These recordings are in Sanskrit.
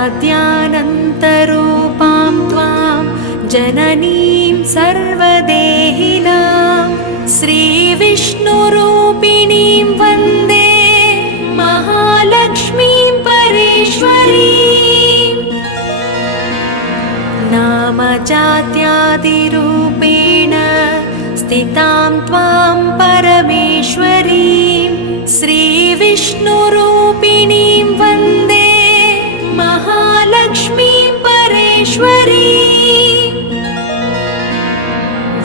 अनाद्यानन्तरूपां त्वां जननीं सर्वदेहिनां श्रीविष्णुरूपिणीं वन्दे महालक्ष्मीं परेश्वरीं। नामजात्यादिरूपेण स्थितां त्वां परमेश्वरीं श्रीविष्णुरूपिणीं वन्दे महालक्ष्मीं परेश्वरीं।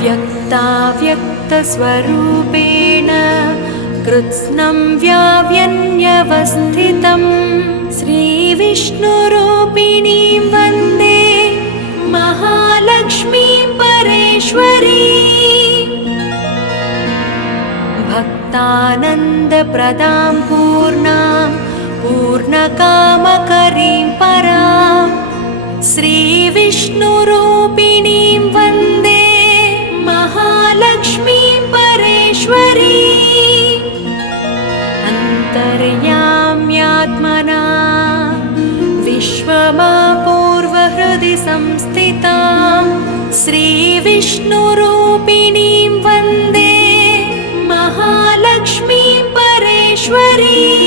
व्यक्ताव्यक्तस्वरूपेण कृत्स्नं व्याव्यन्यवस्थितं श्रीविष्णुरूपिणीं वन्दे महालक्ष्मीं परेश्वरीं। भक्तानन्दप्रदां पूर्णां पूर्णकामकरीं परां श्रीविष्णुरूपिणीं वन्दे महालक्ष्मीं परेश्वरीं। अन्तर्याम्यात्मना विश्वमापूर्वहृदि संस्थितां श्रीविष्णुरूपिणीं वन्दे महालक्ष्मीं परेश्वरीं।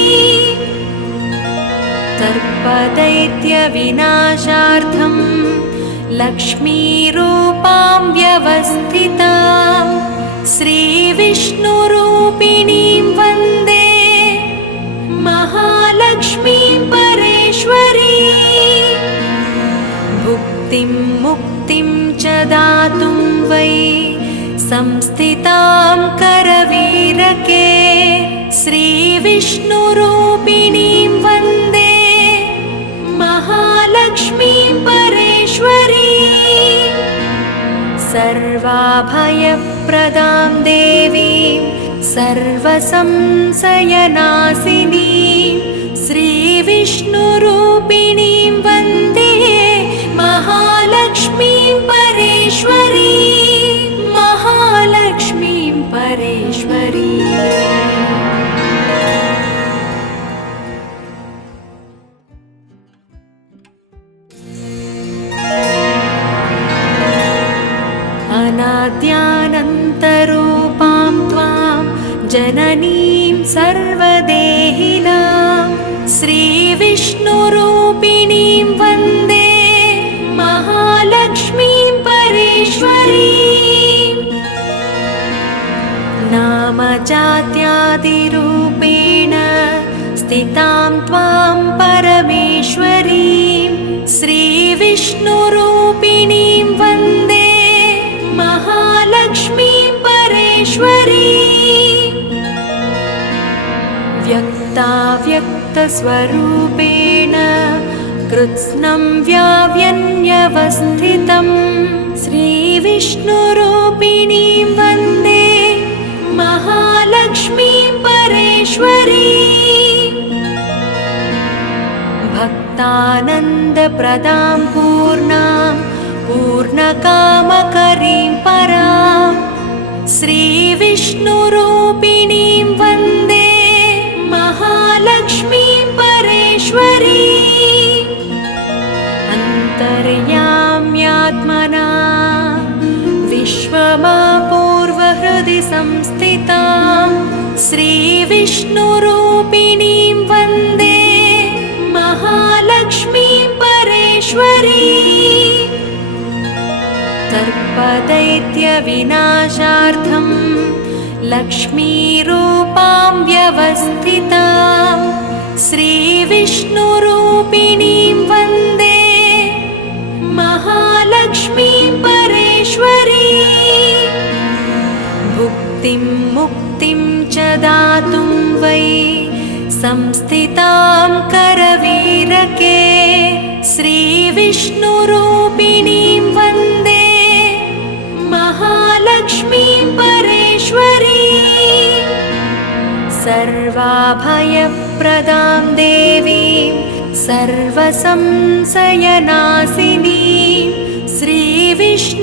सर्पदैत्यविनाशार्थं लक्ष्मीरूपां व्यवस्थितां श्रीविष्णुरूपिणीं वन्दे महालक्ष्मीं परेश्वरीं। भुक्तिं मुक्तिं च दातुं वै संस्थितां करवीरके श्रीविष्णुरूपिणीं वन्दे महालक्ष्मीं परेश्वरीं। सर्वाभयप्रदां देवीं सर्वसंशयनाशिनीं श्रीविष्णुरूपिणीं वन्दे महालक्ष्मीं परेश्वरीं। महालक्ष्मीं परेश्वरीं। अनाद्यानन्तरूपां त्वां जननीं सर्वदेहिनां श्रीविष्णुरूपिणीं वन्दे महालक्ष्मीं परेश्वरीं। नामजात्यादिरूपेण स्थितां त्वां परमेश्वरीं श्रीविष्णुरूपिणीं वन्दे महालक्ष्मीं परेश्वरीं। व्यक्ताव्यक्तस्वरूपेण कृत्स्नं व्याव्यन्यवस्थितं श्रीविष्णुरूपिणीं वन्दे महालक्ष्मीं परेश्वरीं। भक्तानन्दप्रदां पूर्णां पूर्णकामकरीं परां श्रीविष्णुरूपिणीं वन्दे महालक्ष्मीं परेश्वरीं। अन्तर्याम्यात्मना विश्वमापूर्वहृदि संस्थितां श्रीविष्णुरूपिणीं वन्दे महालक्ष्मीं परेश्वरीं। सर्पदैत्यविनाशार्थं लक्ष्मीरूपां व्यवस्थितां श्रीविष्णुरूपिणीं वन्दे महालक्ष्मीं परेश्वरीं। भुक्तिं मुक्तिं च दातुं वै संस्थितां करवीरके श्रीविष्णुरूपिणीं वन्दे महालक्ष्मीं परेश्वरीं। सर्वाभयप्रदां देवीं सर्वसंशयनाशिनीं श्रीविष्णुरूपिणीं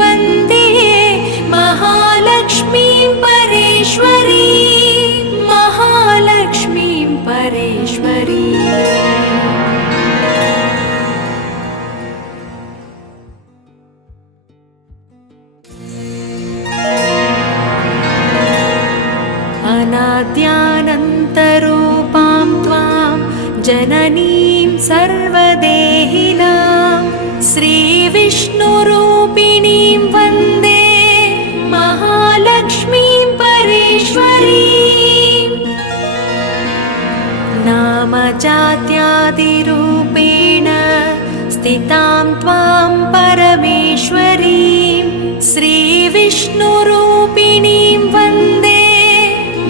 वन्दे महालक्ष्मीं परेश्वरीं। महालक्ष्मीं परेश्वरीं। अनाद्यानन्तरूपां त्वां जननीं सर्वदेहिनां श्रीविष्णुरूपिणीं वन्दे महालक्ष्मीं परेश्वरीम्। नामजात्यादिरूपेण स्थितां त्वां परमेश्वरीं श्रीविष्णुरूपिणीं वन्दे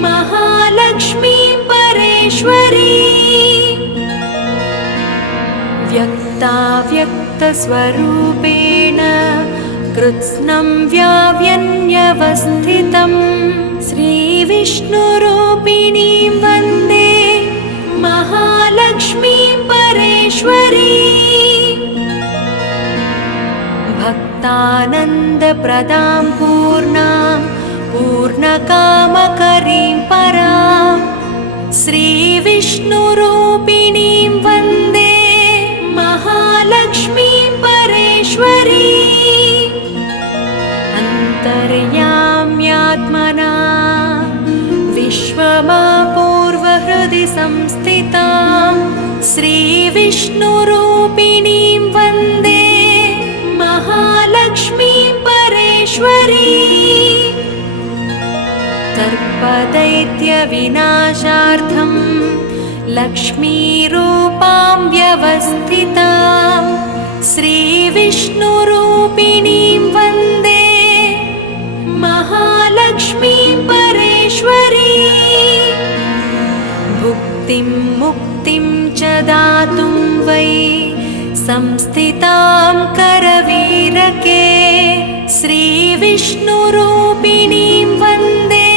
महालक्ष्मीं परेश्वरीम्। व्यक्ताव्यक्तस्वरूपेण कृत्स्नं व्याव्यन्यवस्थितं श्रीविष्णुरूपिणीं वन्दे महालक्ष्मीं परेश्वरीम्। भक्तानन्दप्रदां पूर्णां पूर्णकामकरीं परां श्रीविष्णुरूपिणीं वन्दे महालक्ष्मीं परेश्वरीम्। अन्तर्याम्यात्मना विश्वमापूर्वहृदि संस्थितां श्रीविष्णुरूपिणीं वन्दे महालक्ष्मीं परेश्वरीम्। सर्पदैत्यविनाशार्थं लक्ष्मीरूपां व्यवस्थितां श्रीविष्णुरूपिणीं वन्दे महालक्ष्मीं परेश्वरीम्। भुक्तिं मुक्तिं च दातुं वै संस्थितां करवीरके श्रीविष्णुरूपिणीं वन्दे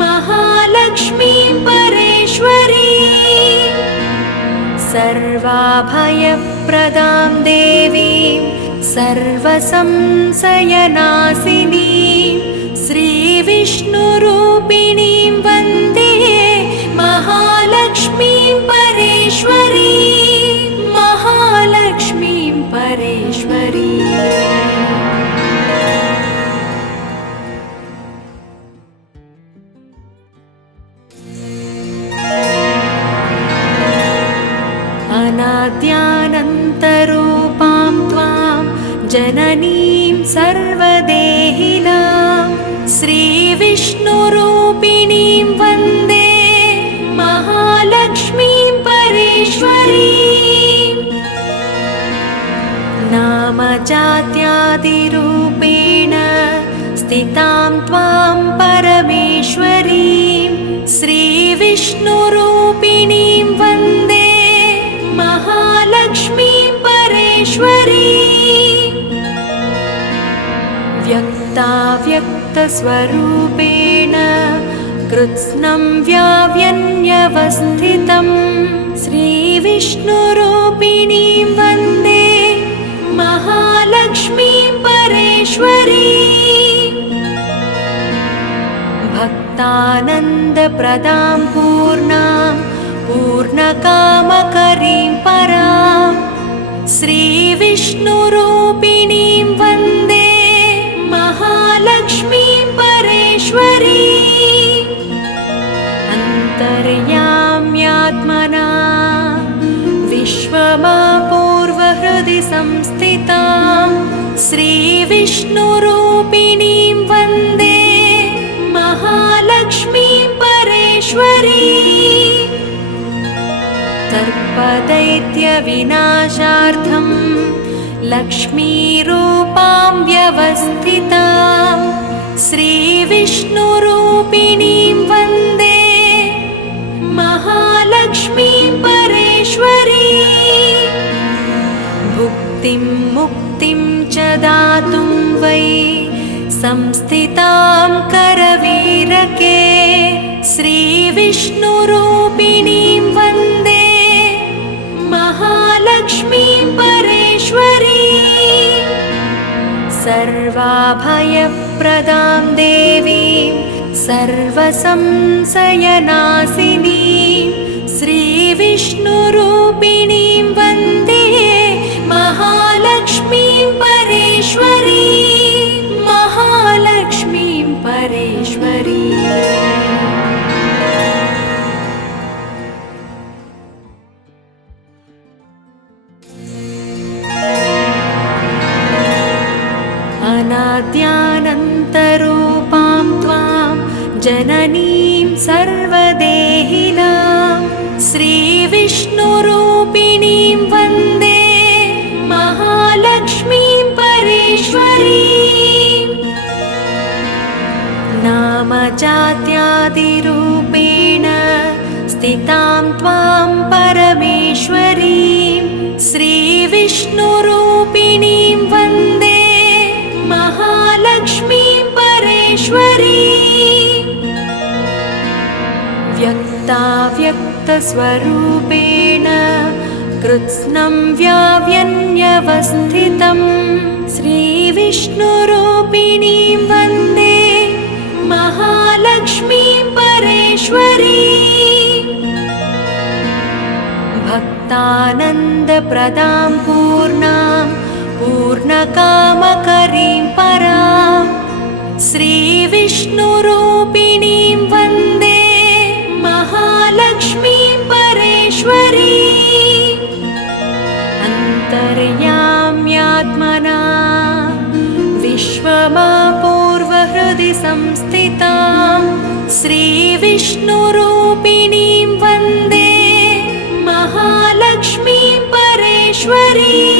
महालक्ष्मीं परेश्वरीम्। सर्वाभयप्रदां देवीं सर्वसंशयनाशिनीं श्रीविष्णुरूपिणीं वन्दे महालक्ष्मीं परेश्वरीं। महालक्ष्मीं परेश्वरीम्। अनाद्यानन्तरूपां त्वां जननीं सर्वदेहिनां श्रीविष्णुरूपिणीं वन्दे महालक्ष्मीं परेश्वरीम्। नामजात्यादिरूपेण स्थितां त्वां परमेश्वरीं श्रीविष्णुरूपिणीं वन्दे महालक्ष्मीं परेश्वरीम्। व्यक्ताव्यक्तस्वरूपेण कृत्स्नं व्याव्यन्यवस्थितं श्रीविष्णुरूपिणीं वन्दे महालक्ष्मीं परेश्वरीम्। भक्तानन्दप्रदां पूर्णां पूर्णकामकरीं परां श्रीविष्णुरूपिणीं वन्दे महालक्ष्मीं परेश्वरीम्। अन्तर्याम्यात्मना विश्वमापूर्वहृदि संस्थितां श्रीविष्णुरूपिणीं वन्दे महालक्ष्मीं परेश्वरीम्। सर्पदैत्यविनाशार्थं लक्ष्मीरूपां व्यवस्थितां श्रीविष्णुरूपिणीं वन्दे महालक्ष्मीं परेश्वरीम्। भुक्तिं मुक्तिं च दातुं वै संस्थितां करवीरके श्रीविष्णुरूपिणीं वन्दे महालक्ष्मीं परेश्वरीम्। सर्वाभयप्रदां देवीं सर्वसंशयनाशिनीं श्रीविष्णुरूपिणीं वन्दे महालक्ष्मीं परेश्वरीम्। महालक्ष्मीं परेश्वरीम्। स्थितां त्वां परमेश्वरीं श्रीविष्णुरूपिणीं वन्दे महालक्ष्मीं परेश्वरीं व्यक्ताव्यक्तस्वरूपेण कृत्स्नं व्याव्यन्यवस्थितं श्रीविष्णुरूपिणीं वन्दे महालक्ष्मीं परेश्वरीं भक्तानन्दप्रदां पूर्णां पूर्णकामकरीं परां श्रीविष्णुरूपिणीं वन्दे महालक्ष्मीं परेश्वरीं अन्तर्याम्यात्मना विश्वमापूर्वहृदि संस्थितां श्रीविष्णुरूपिणीं वन्दे महालक्ष्मीं परेश्वरीं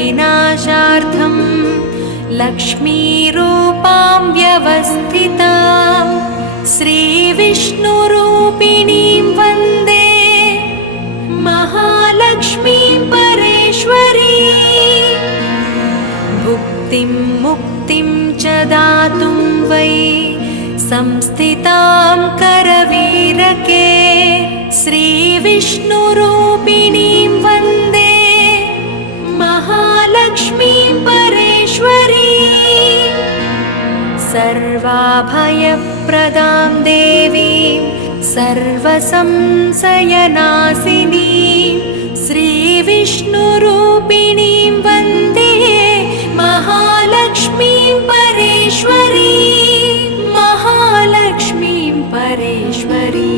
सर्पदैत्यविनाशार्थं लक्ष्मीरूपां व्यवस्थितां श्रीविष्णुरूपिणीं वन्दे महालक्ष्मीं परेश्वरीं भुक्तिं मुक्तिं च दातुं वै संस्थितां करवीरके श्रीविष्णुरूपिणीं वन्दे महालक्ष्मीं परेश्वरीं सर्वाभयप्रदां देवीं सर्वसंशयनाशिनीं श्रीविष्णुरूपिणीं वन्दे महालक्ष्मीं परेश्वरीं महालक्ष्मीं परेश्वरीं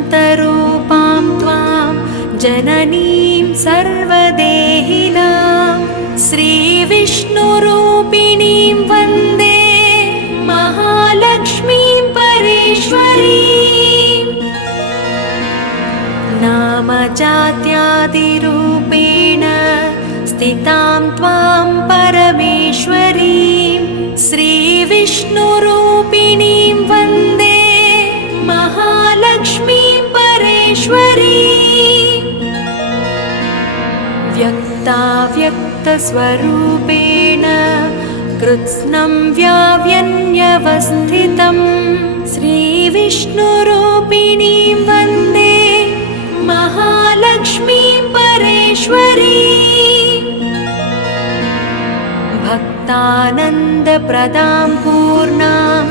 अनाद्यानन्तरूपां त्वां जननीं सर्वदेहिनां श्रीविष्णुरूपिणीं वन्दे महालक्ष्मीं परेश्वरीं नामजात्यादिरूपेण स्थितां त्वां परमेश्वरीं श्रीविष्णुरूपिणीं वन्दे महालक्ष्मीं परेश्वरीं व्यक्ताव्यक्तस्वरूपेण कृत्स्नं व्याव्यन्यवस्थितं श्रीविष्णुरूपिणीं वन्दे महालक्ष्मीं परेश्वरीं भक्तानन्दप्रदां पूर्णां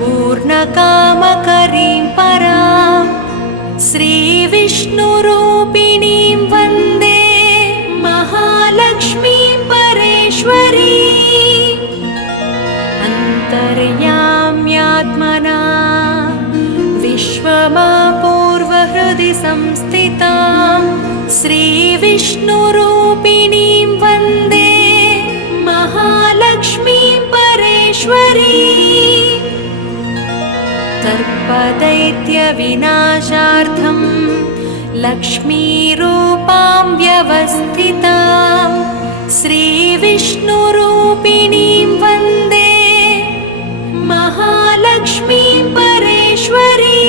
पूर्णकामकरीं परां श्रीविष्णुरूपिणीं वन्दे महालक्ष्मीं परेश्वरीं अन्तर्याम्यात्मना विश्वमापूर्वहृदि संस्थितां श्रीविष्णुरूपिणीं वन्दे महालक्ष्मीं परेश्वरीं सर्पदैत्यविनाशार्थं लक्ष्मीरूपां व्यवस्थितां श्रीविष्णुरूपिणीं वन्दे महालक्ष्मीं परेश्वरीं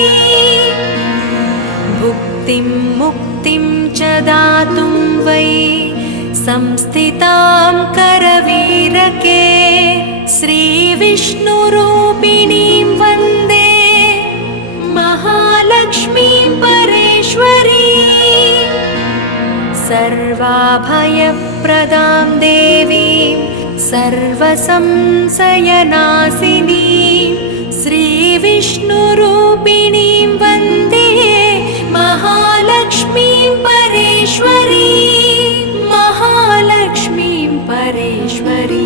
भुक्तिं मुक्तिं च दातुं वै संस्थितां करवीरके श्रीविष्णुरूपिणीं वन्दे महालक्ष्मीं परेश्वरीं सर्वाभयप्रदां देवीं सर्वसंशयनाशिनीं श्रीविष्णुरूपिणीं वन्दे महालक्ष्मीं परेश्वरीं महालक्ष्मीं परेश्वरीं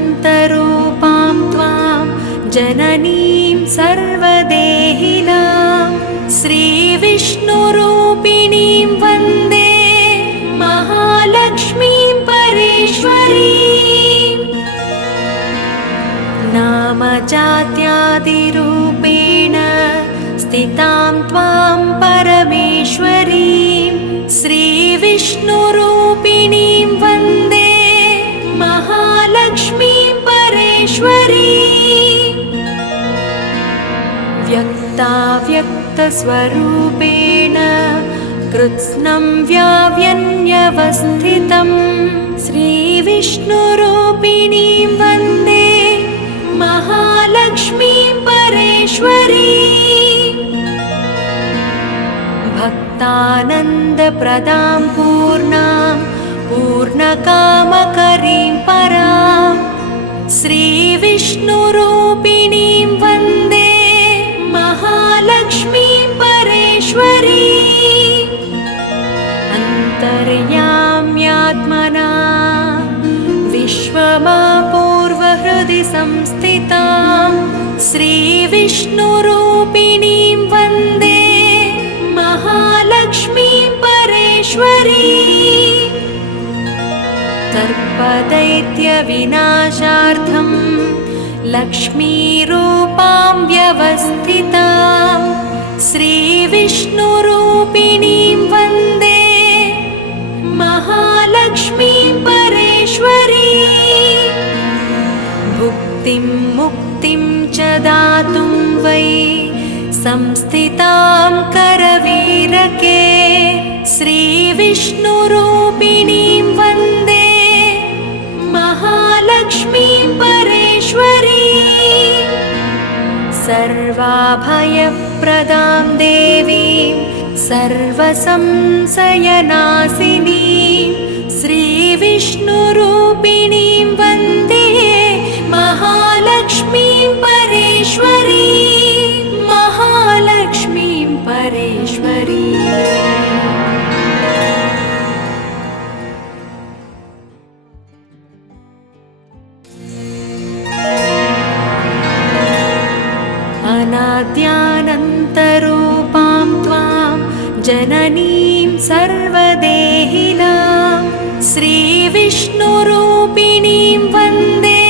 अनाद्यानन्तरूपां त्वां जननीं सर्वदेहिनां श्रीविष्णुरूपिणीं वन्दे श्रीविष्णुरूपिणीं वन्दे महालक्ष्मीं परेश्वरीं व्यक्ताव्यक्तस्वरूपेण कृत्स्नं व्याव्यन्यवस्थितं श्रीविष्णुरूपिणीं वन्दे महालक्ष्मीं परेश्वरीं भक्तानन्दप्रदां पूर्णां पूर्णकामकरीं परां श्रीविष्णुरूपिणीं वन्दे महालक्ष्मीं परेश्वरीं अन्तर्याम्यात्मना विश्वमापूर्वहृदि संस्थितां श्रीविष्णुरूपिणीं वन्दे महालक्ष्मीं परेश्वरीं सर्पदैत्यविनाशार्थं लक्ष्मीरूपां व्यवस्थितां श्रीविष्णुरूपिणीं वन्दे महालक्ष्मीं परेश्वरीं भुक्तिं मुक्तिं च दातुं वै संस्थितां करवीरके श्रीविष्णुरूपिणीं वन्दे महालक्ष्मीं परेश्वरीं सर्वाभयप्रदां देवीं सर्वसंशयनाशिनीं श्रीविष्णुरूपिणीं वन्दे महालक्ष्मीं परेश्वरीं महालक्ष्मीं परेश्वरीं अनाद्यानन्तरूपां त्वां जननीं सर्वदेहिनां श्रीविष्णुरूपिणीं वन्दे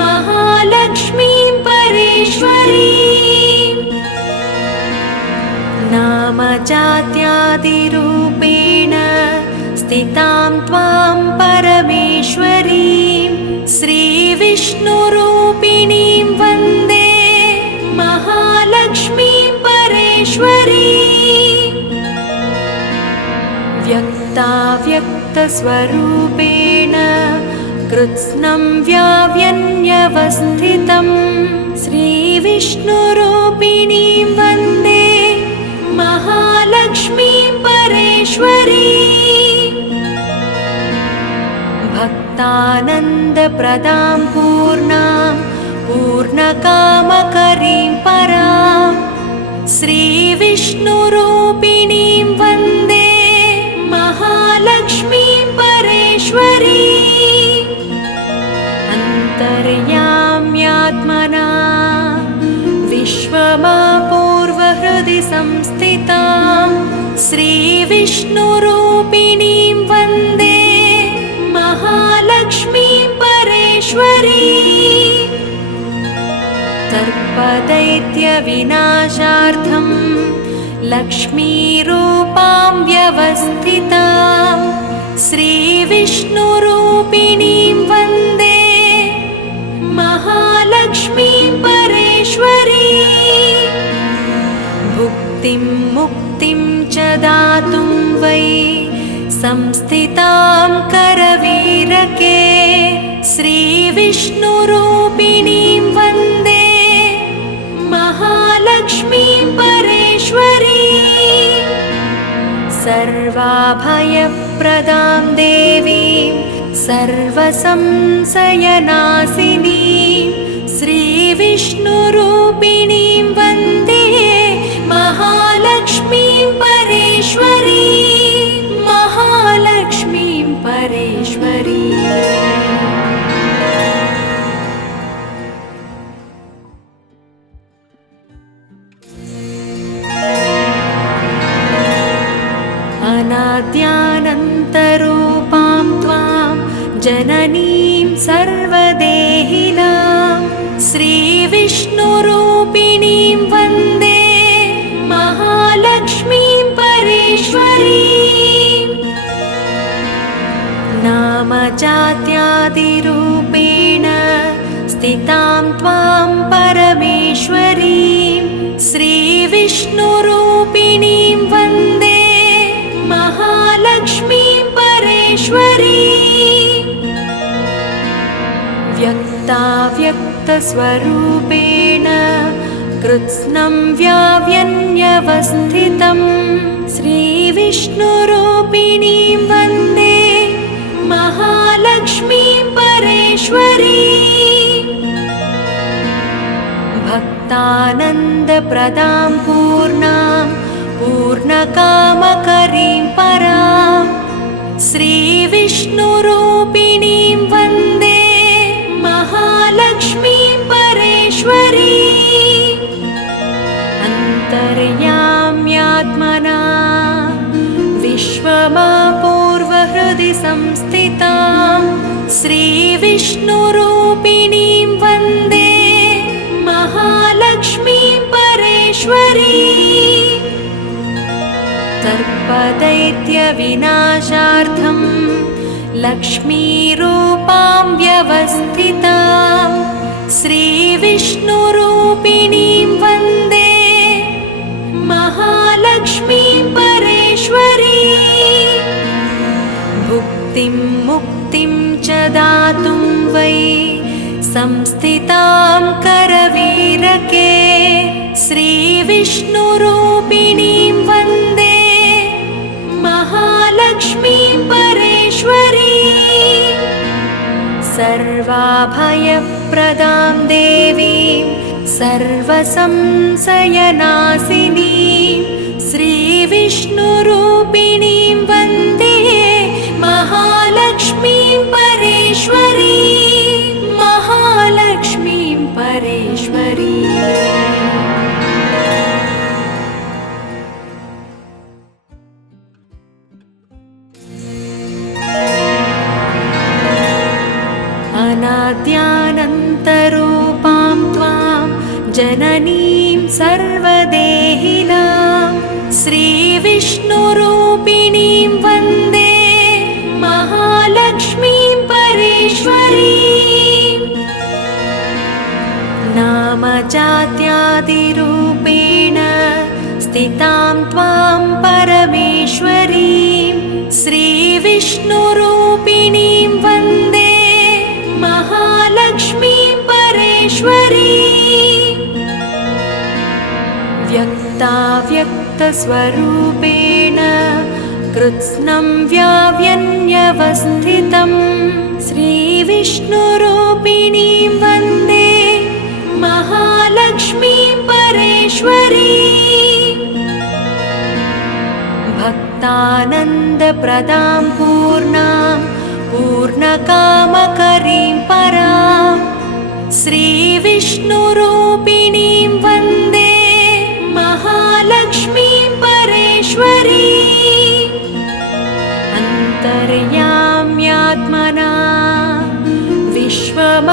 महालक्ष्मीं परेश्वरीं नामजात्यादिरूपेण स्थितां त्वां परमेश्वरीं श्रीविष्णुरूपिणीं वन्दे महालक्ष्मीं परेश्वरीं व्यक्ताव्यक्तस्वरूपेण कृत्स्नं व्याव्यन्यवस्थितं श्रीविष्णुरूपिणीं वन्दे महालक्ष्मीं परेश्वरीं भक्तानन्दप्रदां पूर्णां पूर्णकामकरीं परां श्रीविष्णुरूपिणीं वन्दे महालक्ष्मीं परेश्वरीं अन्तर्याम्यात्मना विश्वमापूर्वहृदि संस्थितां श्रीविष्णुरूपिणीं वन्दे महालक्ष्मीं परेश्वरीं सर्पदैत्यविनाशार्थं लक्ष्मीरूपां व्यवस्थितां श्रीविष्णुरूपिणीं वन्दे महालक्ष्मीं परेश्वरीं भुक्तिं मुक्तिं च दातुं वै संस्थितां करवीरके श्रीविष्णुरूपिणीं वन्दे महालक्ष्मीं परेश्वरीं सर्वाभयप्रदां देवीं सर्वसंशयनाशिनीं श्रीविष्णुरूपिणीं वन्दे महालक्ष्मीं परेश्वरीं महालक्ष्मीं परेश्वरीं अनाद्यानन्तरूपां त्वां जननीं सर्वदेहिनां श्रीविष्णुरूपिणीं वन्दे महालक्ष्मीं परेश्वरीं श्रीविष्णुरूपिणीं वन्दे महालक्ष्मीं परेश्वरीम् व्यक्ताव्यक्तस्वरूपेण कृत्स्नं व्याव्यन्यवस्थितं श्रीविष्णुरूपिणीं वन्दे महालक्ष्मीं परेश्वरीम् भक्तानन्दप्रदां पूर्णां पूर्णकामकरीं परां श्रीविष्णुरूपिणीं वन्दे महालक्ष्मीं परेश्वरीम् अन्तर्याम्यात्मना विश्वमापूर्वहृदि संस्थितां श्रीविष्णुरूपिणीं वन्दे महालक्ष्मीं परेश्वरीम् सर्पदैत्यविनाशार्थं लक्ष्मीरूपां व्यवस्थितां श्रीविष्णुरूपिणीं वन्दे महालक्ष्मीं परेश्वरीम् भुक्तिं मुक्तिं च दातुं वै संस्थितां करवीरके श्रीविष्णुरूपिणीं वन्दे महालक्ष्मीं परेश्वरीम् सर्वाभयप्रदां देवीं सर्वसंशयनाशिनीं श्रीविष्णुरूपिणीं वन्दे महालक्ष्मीं परेश्वरीम् महालक्ष्मीं परेश्वरीम् अनाद्यानन्तरूपां त्वां जननीं सर्वदेहिनां श्रीविष्णुरूपिणीं वन्दे महालक्ष्मीं परेश्वरीम् नामजात्यादिरूपेण स्थितां त्वां परमेश्वरीं श्रीविष्णुरूपिणीं वन्दे महालक्ष्मीं परेश्वरीम् व्यक्ताव्यक्तस्वरूपेण कृत्स्नं व्याव्यन्यवस्थितं श्रीविष्णुरूपिणीं वन्दे महालक्ष्मीं परेश्वरीम् भक्तानन्दप्रदां पूर्णां पूर्णकामकरीं परां श्रीविष्णुरूपिणीं वन्दे महालक्ष्मीं परेश्वरीम् अन्तर्याम्यात्मना विश्वमापूर्वहृदि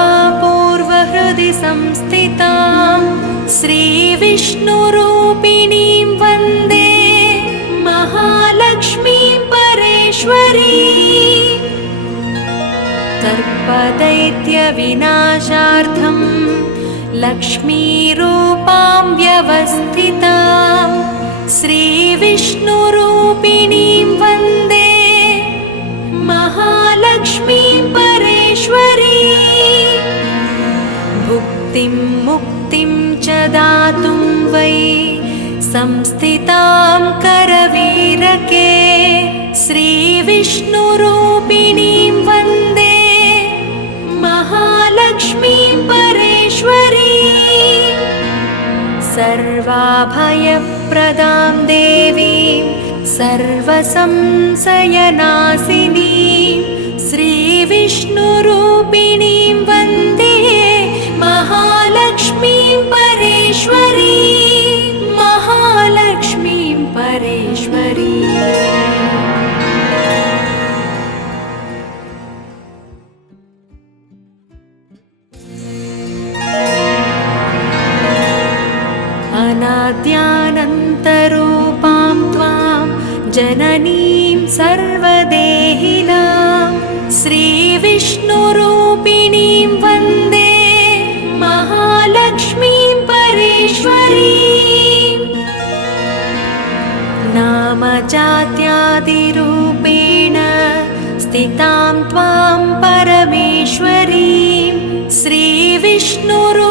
संस्थितां श्रीविष्णुरूपिणीं वन्दे महालक्ष्मीं परेश्वरीम् सर्पदैत्यविनाशार्थं लक्ष्मीरूपां व्यवस्थितां श्रीविष्णुरूपिणीं वन्दे महालक्ष्मीं परेश्वरीम् भुक्तिं मुक्तिं च दातुं वै संस्थितां करवीरके श्रीविष्णुरूपिणीं वन्दे महालक्ष्मीं परेश्वरीम् सर्वाभयप्रदां देवीं सर्वसंशयनाशिनीं श्रीविष्णुरूपिणीं वन्दे महालक्ष्मीं परेश्वरीम् महालक्ष्मीं परेश्वरीम् अनाद्यानन्तरूपां त्वां जननीं सर्वदेहिनां श्रीविष्णुरूपिणीं वन्दे महालक्ष्मीं परेश्वरीम् नामजात्यादिरूपेण स्थितां त्वां परमेश्वरीं श्रीविष्णुरूपं